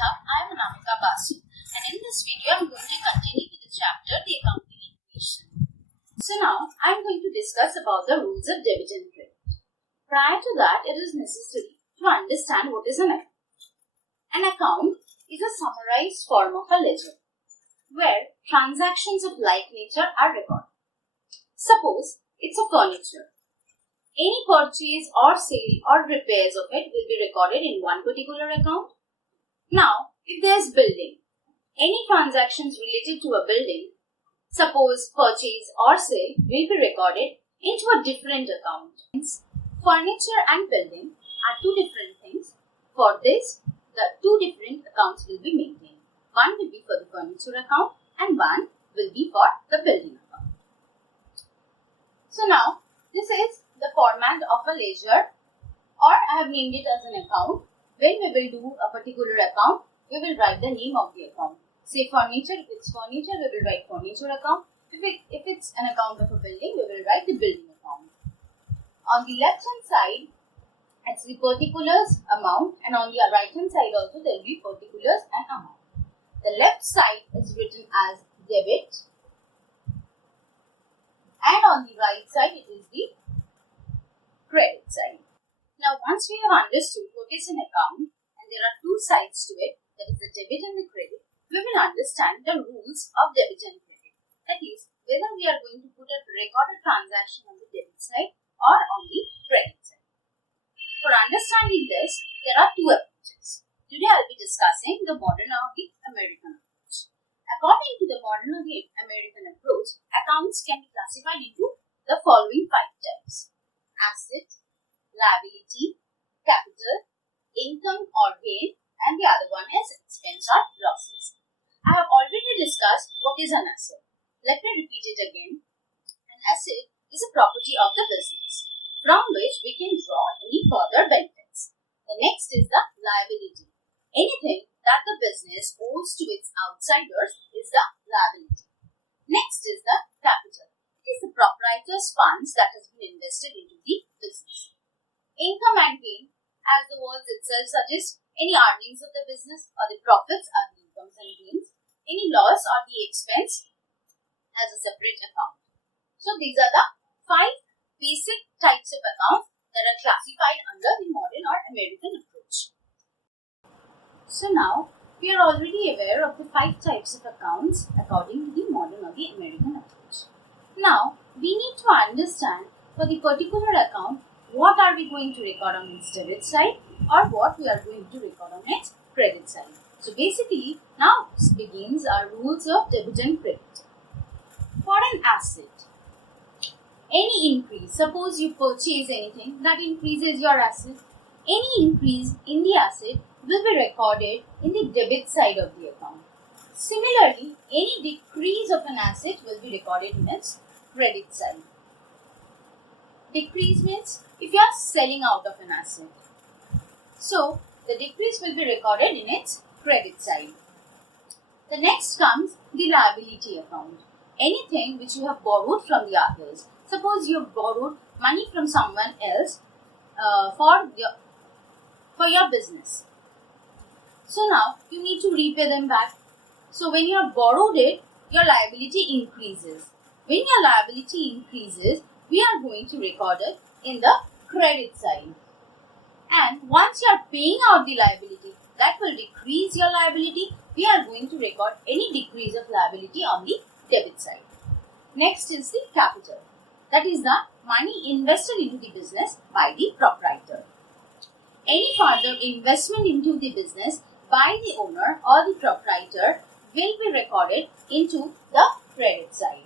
I am Anamika Basu, and in this video I am going to continue with the chapter The Accounting Equation. So now I am going to discuss about the rules of debit and credit. Prior to that, it is necessary to understand what is an account. An account is a summarized form of a ledger where transactions of like nature are recorded. Suppose it's a furniture. Any purchase or sale or repairs of it will be recorded in one particular account. Now, if there is building, any transactions related to a building, suppose purchase or sale, will be recorded into a different account. Furniture and building are two different things. For this, the two different accounts will be maintained. One will be for the furniture account and one will be for the building account. So now, this is the format of a ledger, or I have named it as an account. When we will do a particular account, we will write the name of the account. Say furniture, if it's furniture, we will write furniture account. If it's an account of a building, we will write the building account. On the left hand side, it's the particulars amount, and on the right hand side also there will be particulars and amount. The left side is written as debit, and on the right side it is the credit side. Now, once we have understood what is an account and there are two sides to it, that is the debit and the credit, we will understand the rules of debit and credit. That is, whether we are going to put a recorded transaction on the debit side or on the credit side. For understanding this, there are two approaches. Today I will be discussing the modern or the American approach. According to the modern or the American approach, accounts can be classified into the following 5 types: asset, liability, capital, income or gain, and the other one is expense or losses. I have already discussed what is an asset. Let me repeat it again. An asset is a property of the business from which we can draw any further benefits. The next is the liability. Anything that the business owes to its outsiders is the liability. Next is the capital. It is the proprietor's funds that has been invested into the business. Income and gain, as the words itself suggest, any earnings of the business or the profits are the incomes and gains. Any loss or the expense has a separate account. So these are the 5 basic types of accounts that are classified under the modern or American approach. So now we are already aware of the 5 types of accounts according to the modern or the American approach. Now we need to understand for the particular account what are we going to record on its debit side or what we are going to record on its credit side. So basically, now begins our rules of debit and credit. For an asset, any increase, suppose you purchase anything that increases your asset, any increase in the asset will be recorded in the debit side of the account. Similarly, any decrease of an asset will be recorded in its credit side. Decrease means if you are selling out of an asset. So, the decrease will be recorded in its credit side. The next comes the liability account. Anything which you have borrowed from the others. Suppose you have borrowed money from someone else for your business. So now you need to repay them back. So when you have borrowed it, your liability increases. When your liability increases, we are going to record it in the credit side. And once you are paying out the liability, that will decrease your liability. We are going to record any decrease of liability on the debit side. Next is the capital. That is the money invested into the business by the proprietor. Any further investment into the business by the owner or the proprietor will be recorded into the credit side.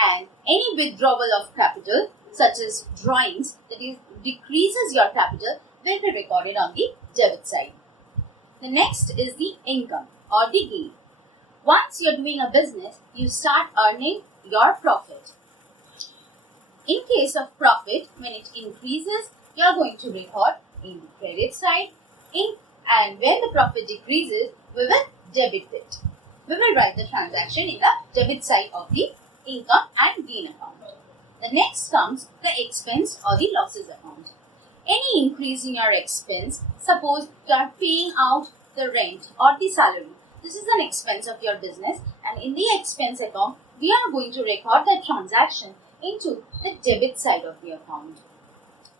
And any withdrawal of capital, such as drawings, that is decreases your capital, will be recorded on the debit side. The next is the income or the gain. Once you are doing a business, you start earning your profit. In case of profit, when it increases, you are going to record in the credit side. And when the profit decreases, we will debit it. We will write the transaction in the debit side of the income and gain account. The next comes the expense or the losses account. Any increase in your expense, suppose you are paying out the rent or the salary. This is an expense of your business, and in the expense account, we are going to record that transaction into the debit side of the account.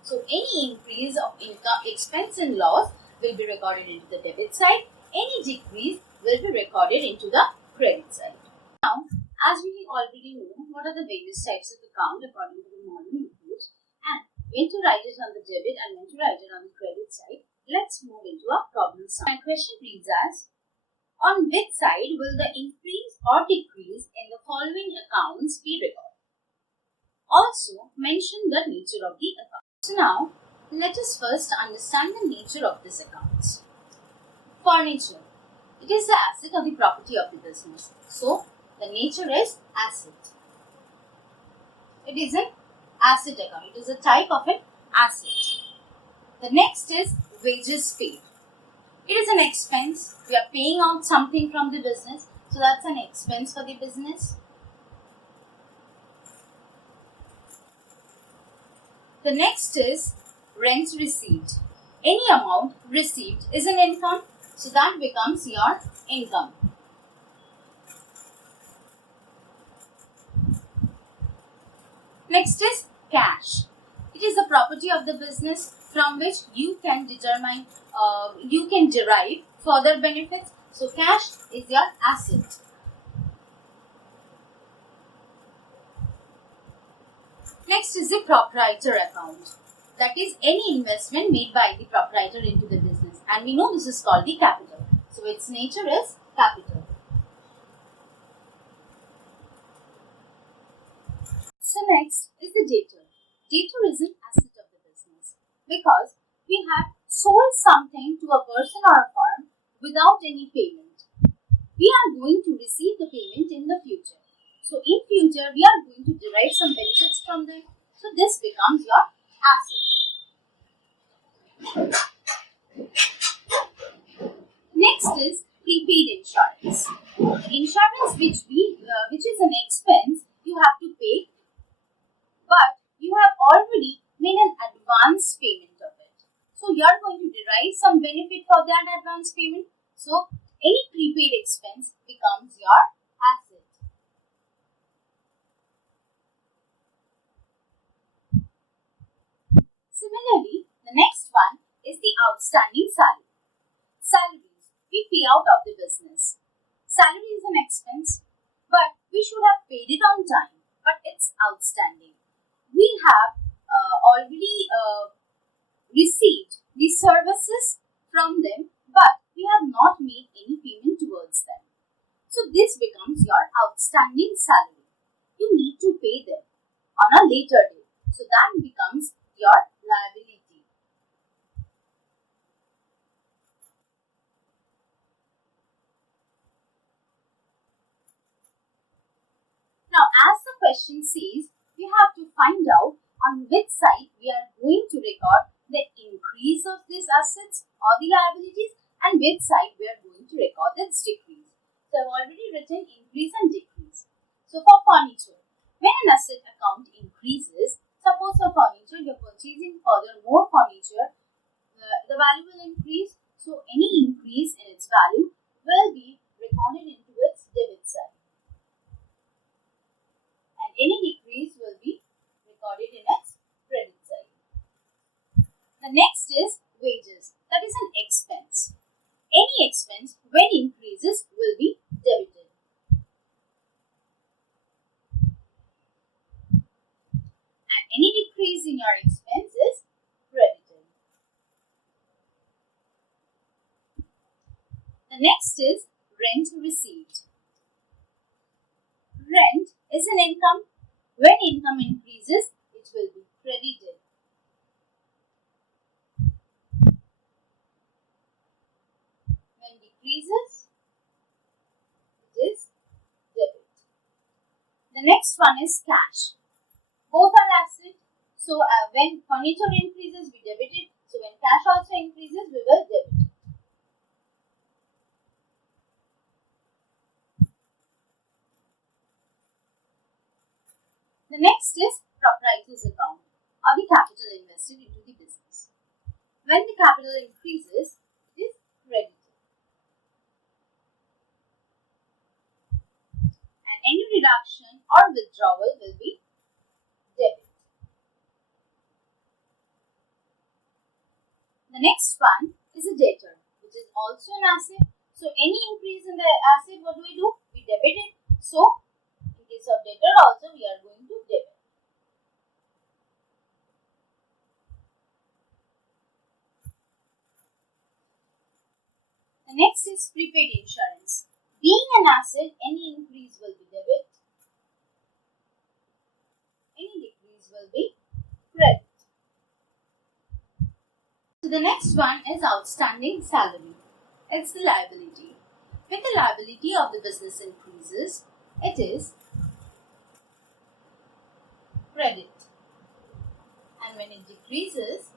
So any increase of income, expense and loss will be recorded into the debit side. Any decrease will be recorded into the credit side. Now, as we already know, what are the various types of account according to the modern approach, and when to write it on the debit and when to write it on the credit side, let's move into our problem sum. My question reads as, on which side will the increase or decrease in the following accounts be recorded? Also, mention the nature of the account. So now, let us first understand the nature of this account. Furniture. It is the asset or the property of the business. So, the nature is asset. It is an asset account. It is a type of an asset. The next is wages paid. It is an expense. We are paying out something from the business. So, that's an expense for the business. The next is rent received. Any amount received is an income. So, that becomes your income. Next is cash. It is the property of the business from which you can determine, you can derive further benefits. So, cash is your asset. Next is the proprietor account. That is any investment made by the proprietor into the business. And we know this is called the capital. So, its nature is capital. So, next is the debtor. Debtor is an asset of the business because we have sold something to a person or a firm without any payment. We are going to receive the payment in the future. So, in future, we are going to derive some benefits from them. So, this becomes your asset. Next is prepaid insurance. Insurance which is an expense you have to pay, but you have already made an advance payment of it. So, you are going to derive some benefit for that advance payment. So, any prepaid expense becomes your asset. Similarly, the next one is the outstanding salary. Salaries we pay out of the business. Salary is an expense, but we should have paid it on time, but it's outstanding. We have already received the services from them, but we have not made any payment towards them. So, this becomes your outstanding salary. You need to pay them on a later date. So, that becomes your liability. Now, as the question says, we have to find out on which side we are going to record the increase of these assets or the liabilities and which side we are going to record its decrease. So, I have already written increase and decrease. So, for furniture, when an asset account increases, suppose for furniture you are purchasing further more furniture, the value will increase. So, any increase in its value will be recorded into its debit side. And any decrease will be recorded in its credit side. The next is wages. That is an expense. Any expense when increases will be debited. And any decrease in your expense is credited. The next is rent received. Rent is an income. When income increases, it will be credited. When decreases, it is debit. The next one is cash. Both are asset. So, when furniture increases, we debit it. So, when cash also increases, we will debit. The next is proprietor's account or the capital invested into the business. When the capital increases, it is credited. reduction or withdrawal will be debit. The next one is a debtor, which is also an asset. So any increase in the asset, what do? We debit it. So in case of debtor also we are going to debit. The next is prepaid insurance. Being an asset, any increase will be debit. Any decrease will be credit. So the next one is outstanding salary. It's the liability. When the liability of the business increases, it is credit. And when it decreases,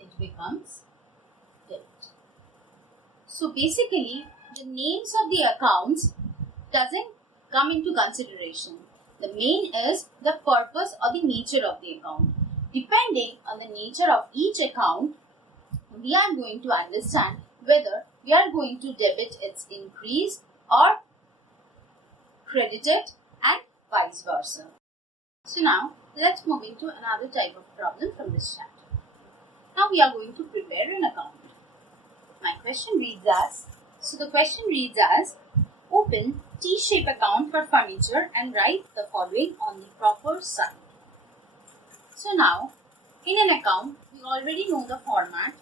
it becomes debit. So basically, the names of the accounts doesn't come into consideration. The main is the purpose or the nature of the account. Depending on the nature of each account, we are going to understand whether we are going to debit its increase or credit it and vice versa. So now, let's move into another type of problem from this chapter. Now we are going to prepare an account. My question reads as, open T-shape account for furniture and write the following on the proper side. So now, in an account, we already know the format.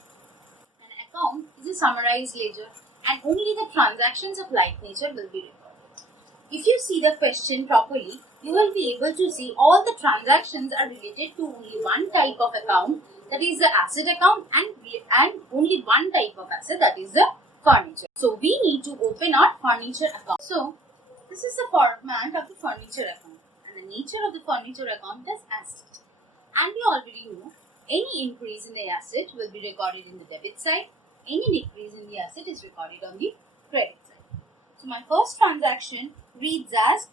An account is a summarized ledger and only the transactions of like nature will be recorded. If you see the question properly, you will be able to see all the transactions are related to only one type of account, that is the asset account, and only one type of asset, that is the furniture. So we need to open our furniture account. So this is the format of the furniture account, and the nature of the furniture account is asset. And we already know any increase in the asset will be recorded in the debit side. Any decrease in the asset is recorded on the credit side. So my first transaction reads as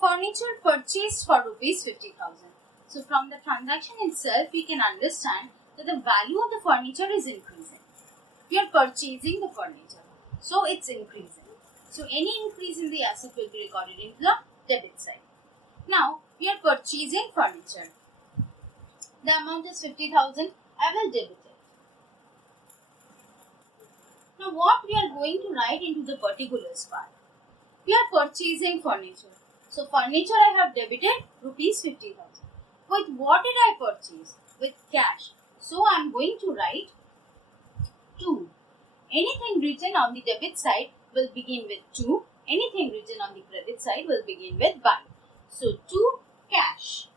furniture purchased for rupees 50,000. So from the transaction itself, we can understand that the value of the furniture is increasing. We are purchasing the furniture, so it's increasing. So any increase in the asset will be recorded into the debit side. Now we are purchasing furniture. The amount is 50,000. I will debit it. Now what we are going to write into the particulars part? We are purchasing furniture. So furniture I have debited rupees 50,000. With what did I purchase? With cash. So I am going to write 2. Anything written on the debit side will begin with 2. Anything written on the credit side will begin with by. So 2 cash.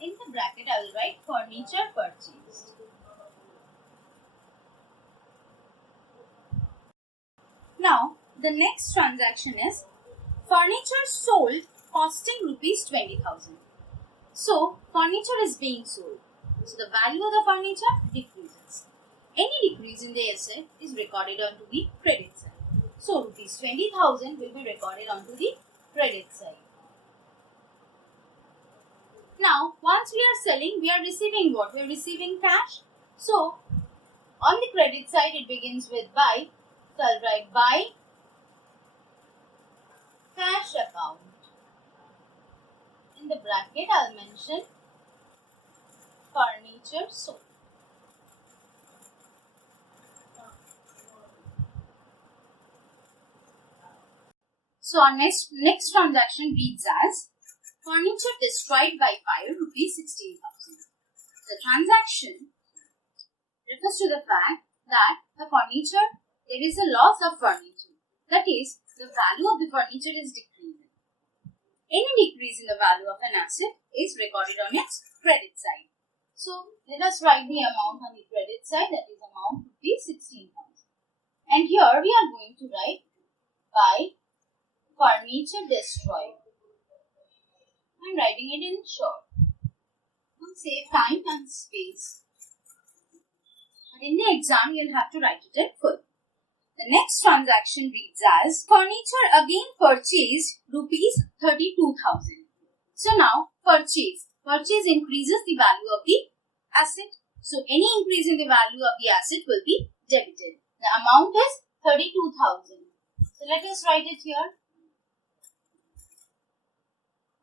In the bracket I will write furniture purchased. Now the next transaction is furniture sold costing rupees 20,000. So furniture is being sold. So the value of the furniture decreases. Any decrease in the asset is recorded onto the credit side. So rupees 20,000 will be recorded onto the credit side. Now once we are selling, we are receiving what? We are receiving cash. So on the credit side it begins with buy. So I'll write buy cash account. In the bracket I'll mention furniture sold. So our next transaction reads as furniture destroyed by fire rupees 16,000. The transaction refers to the fact that the furniture, there is a loss of furniture. That is, the value of the furniture is decreasing. Any decrease in the value of an asset is recorded on its credit side. So let us write the amount on the credit side, that is amount rupees 16,000. And here we are going to write by furniture destroyed. I am writing it in short. We'll save time and space. But in the exam, you'll have to write it in full. The next transaction reads as furniture again purchased rupees 32,000. So now purchase. Purchase increases the value of the asset. So any increase in the value of the asset will be debited. The amount is 32,000. So let us write it here.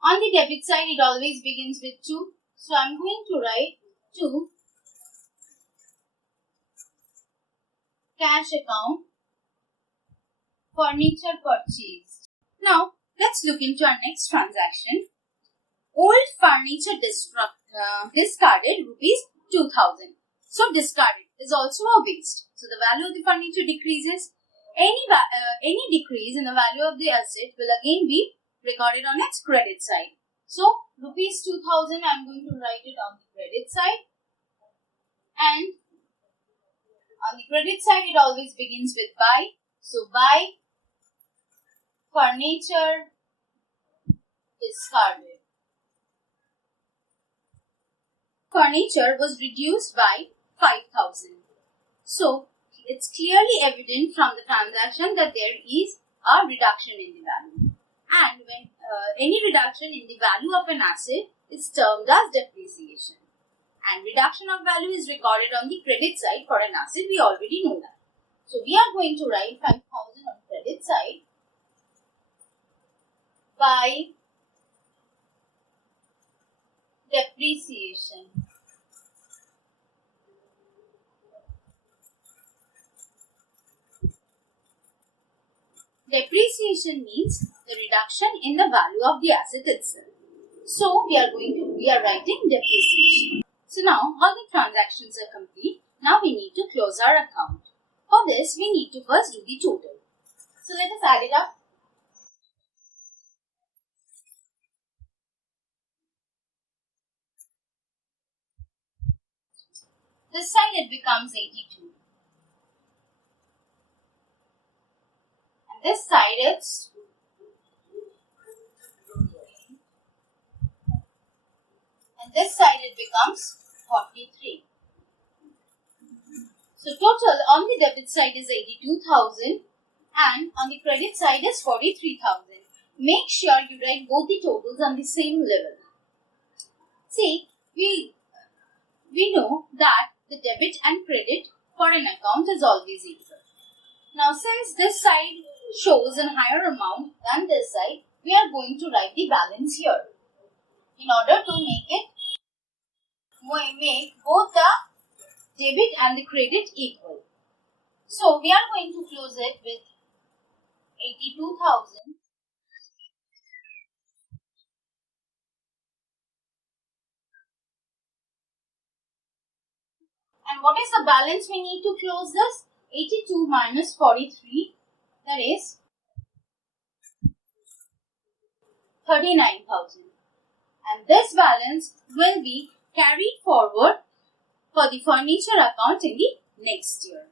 On the debit side, it always begins with 2. So I am going to write 2 cash account, furniture purchased. Now let's look into our next transaction. Old furniture discarded rupees 2,000. So discarded is also a waste. So the value of the furniture decreases. Any decrease in the value of the asset will again be recorded on its credit side. So rupees 2,000 I am going to write it on the credit side, and on the credit side it always begins with buy. So buy furniture discarded. Furniture was reduced by 5,000. So it's clearly evident from the transaction that there is a reduction in the value. And when any reduction in the value of an asset is termed as depreciation. And reduction of value is recorded on the credit side for an asset. We already know that. So we are going to write 5,000 on credit side by depreciation. Depreciation means the reduction in the value of the asset itself. So we are writing depreciation. So now all the transactions are complete. Now we need to close our account. For this we need to first do the total. So let us add it up. This side it becomes 82. And this side it's this side it becomes 43. So total on the debit side is 82,000 and on the credit side is 43,000. Make sure you write both the totals on the same level. See, we know that the debit and credit for an account is always equal. Now since this side shows a higher amount than this side, we are going to write the balance here. In order to make both the debit and the credit equal. So we are going to close it with 82,000 and what is the balance we need to close this? 82 minus 43, that is 39,000, and this balance will be carried forward for the furniture account in the next year.